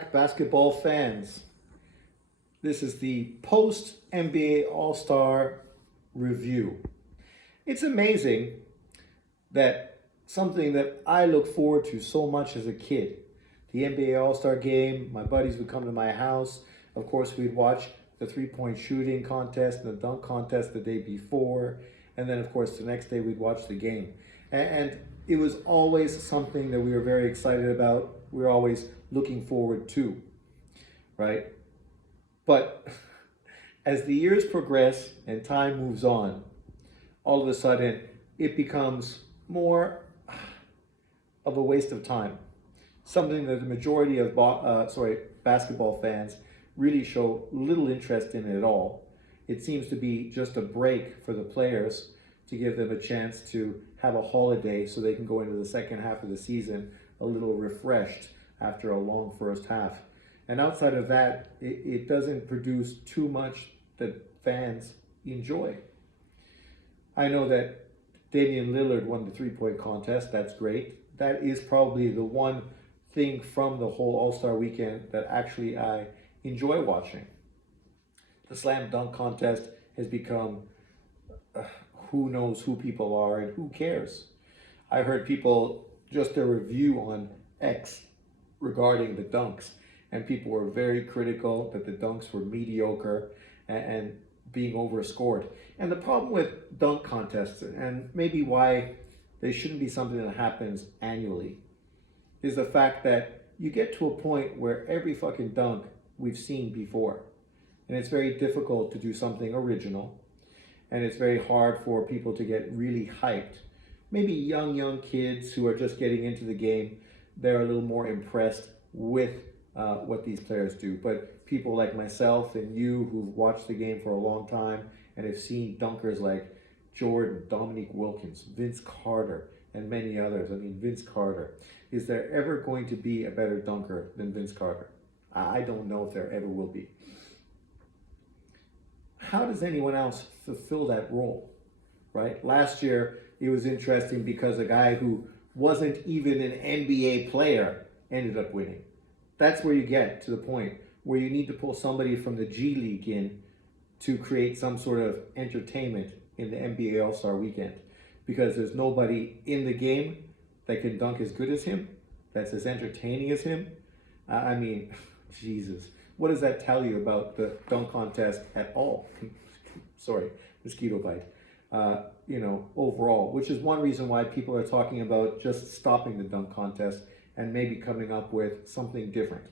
Basketball fans. This is the post NBA All Star review. It's amazing that something that I look forward to so much as a kid, the NBA All Star game, my buddies would come to my house. Of course, we'd watch the 3-point shooting contest and the dunk contest the day before. And then, of course, the next day we'd watch the game. And it was always something that we were very excited about. We were always looking forward to, right? But as the years progress and time moves on, all of a sudden it becomes more of a waste of time. Something that the majority of basketball fans really show little interest in at all. It seems to be just a break for the players to give them a chance to have a holiday so they can go into the second half of the season a little refreshed after a long first half. And outside of that, it doesn't produce too much that fans enjoy. I know that Damian Lillard won the 3-point contest. That's great. That is probably the one thing from the whole All-Star weekend that actually I enjoy watching. The slam dunk contest has become who knows who people are and who cares. I heard people, just a review on X regarding the dunks, and people were very critical that the dunks were mediocre and being overscored. And the problem with dunk contests, and maybe why they shouldn't be something that happens annually, is the fact that you get to a point where every fucking dunk we've seen before. And it's very difficult to do something original. And it's very hard for people to get really hyped. Maybe young kids who are just getting into the game, they're a little more impressed with what these players do. But people like myself and you who've watched the game for a long time and have seen dunkers like Jordan, Dominique Wilkins, Vince Carter, and many others. I mean, Vince Carter. Is there ever going to be a better dunker than Vince Carter? I don't know if there ever will be. How does anyone else fulfill that role, right? Last year, it was interesting because a guy who wasn't even an NBA player ended up winning. That's where you get to the point where you need to pull somebody from the G League in to create some sort of entertainment in the NBA All-Star weekend, because there's nobody in the game that can dunk as good as him, that's as entertaining as him. I mean, Jesus. What does that tell you about the dunk contest at all? Sorry, mosquito bite. Overall, which is one reason why people are talking about just stopping the dunk contest and maybe coming up with something different,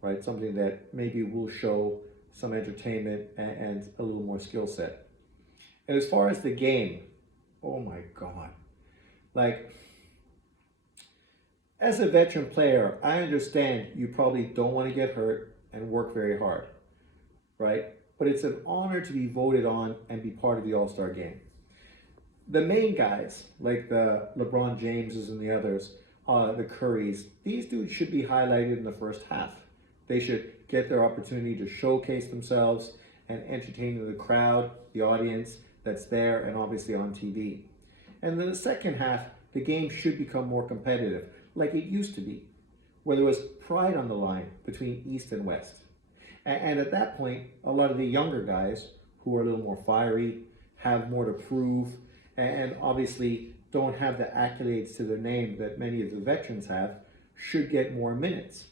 right? Something that maybe will show some entertainment and a little more skill set. And as far as the game, oh my God. Like, as a veteran player, I understand you probably don't want to get hurt and work very hard, right? But it's an honor to be voted on and be part of the All-Star game. The main guys, like the LeBron Jameses and the others, the Currys, these dudes should be highlighted in the first half. They should get their opportunity to showcase themselves and entertain the crowd, the audience that's there, and obviously on TV. And then the second half, the game should become more competitive, like it used to be, where there was pride on the line between East and West. And at that point, a lot of the younger guys who are a little more fiery, have more to prove, and obviously don't have the accolades to their name that many of the veterans have, should get more minutes.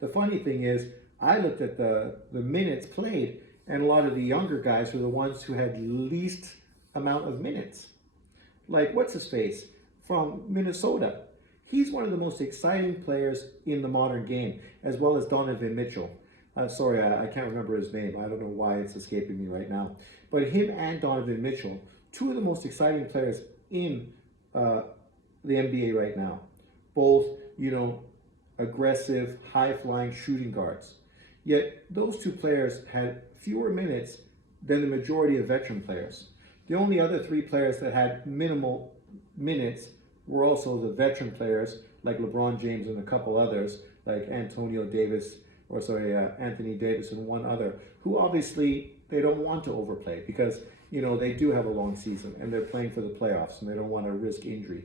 The funny thing is, I looked at the minutes played, and a lot of the younger guys were the ones who had least amount of minutes. Like, what's his face from Minnesota? He's one of the most exciting players in the modern game, as well as Donovan Mitchell. Sorry, I can't remember his name. I don't know why it's escaping me right now. But him and Donovan Mitchell, two of the most exciting players in the NBA right now. Both, aggressive, high-flying shooting guards. Yet those two players had fewer minutes than the majority of veteran players. The only other three players that had minimal minutes were also the veteran players like LeBron James and a couple others like Anthony Davis and one other, who obviously they don't want to overplay because they do have a long season and they're playing for the playoffs and they don't want to risk injury.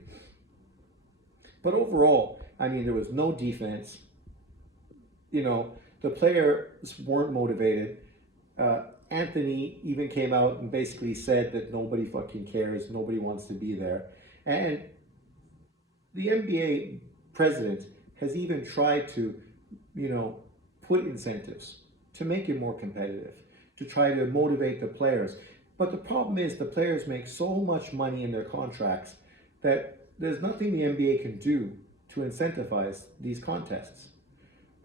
But overall, I mean, there was no defense. the players weren't motivated. Anthony even came out and basically said that nobody fucking cares, nobody wants to be there. And the NBA president has even tried to, put incentives to make it more competitive, to try to motivate the players. But the problem is the players make so much money in their contracts that there's nothing the NBA can do to incentivize these contests.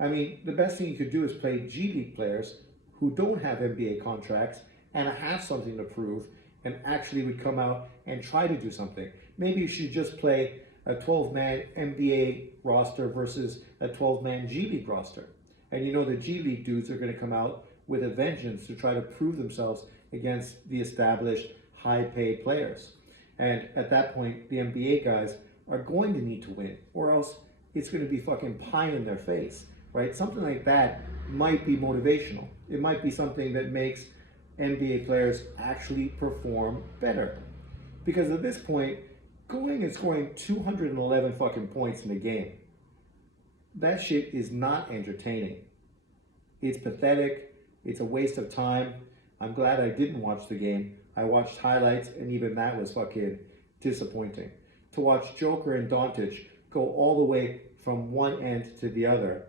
I mean, the best thing you could do is play G League players who don't have NBA contracts and have something to prove and actually would come out and try to do something. Maybe you should just play a 12-man NBA roster versus a 12-man G League roster. And the G League dudes are going to come out with a vengeance to try to prove themselves against the established high-paid players. And at that point, the NBA guys are going to need to win, or else it's going to be fucking pie in their face, right? Something like that might be motivational. It might be something that makes NBA players actually perform better. Because at this point, going and scoring 211 fucking points in a game, that shit is not entertaining. It's pathetic. It's a waste of time. I'm glad I didn't watch the game. I watched highlights, and even that was fucking disappointing. To watch Joker and Doncic go all the way from one end to the other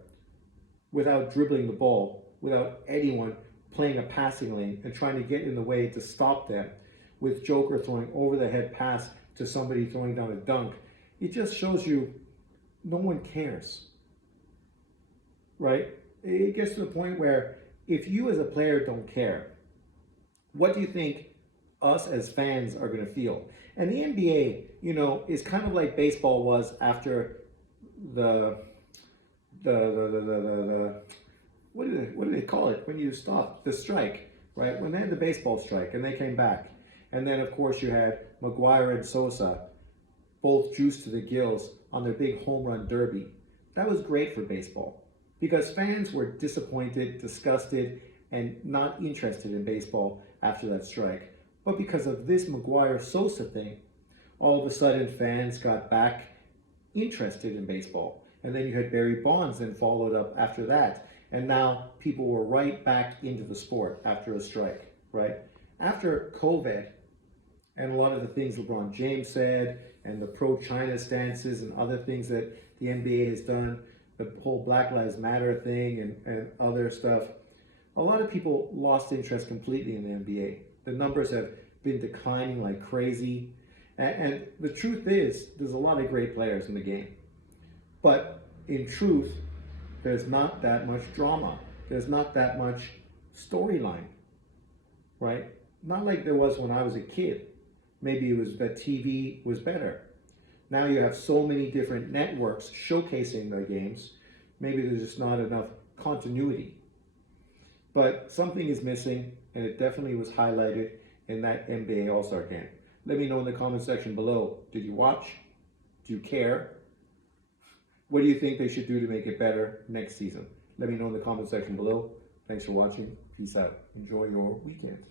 without dribbling the ball, without anyone playing a passing lane and trying to get in the way to stop them, with Joker throwing over the head pass to somebody throwing down a dunk, it just shows you no one cares, right? It gets to the point where if you as a player don't care, what do you think us as fans are going to feel? And the NBA, is kind of like baseball was after the what do they call it when you stop? The strike, right? When they had the baseball strike and they came back. And then, of course, you had McGwire and Sosa, both juiced to the gills on their big home run derby. That was great for baseball because fans were disappointed, disgusted, and not interested in baseball after that strike. But because of this McGwire-Sosa thing, all of a sudden fans got back interested in baseball. And then you had Barry Bonds and followed up after that. And now people were right back into the sport after a strike, right? After COVID, and a lot of the things LeBron James said, and the pro-China stances and other things that the NBA has done, the whole Black Lives Matter thing and other stuff, a lot of people lost interest completely in the NBA. The numbers have been declining like crazy. And the truth is, there's a lot of great players in the game. But in truth, there's not that much drama. There's not that much storyline, right? Not like there was when I was a kid. Maybe it was that TV was better. Now you have so many different networks showcasing their games. Maybe there's just not enough continuity. But something is missing, and it definitely was highlighted in that NBA All-Star game. Let me know in the comment section below. Did you watch? Do you care? What do you think they should do to make it better next season? Let me know in the comment section below. Thanks for watching. Peace out. Enjoy your weekend.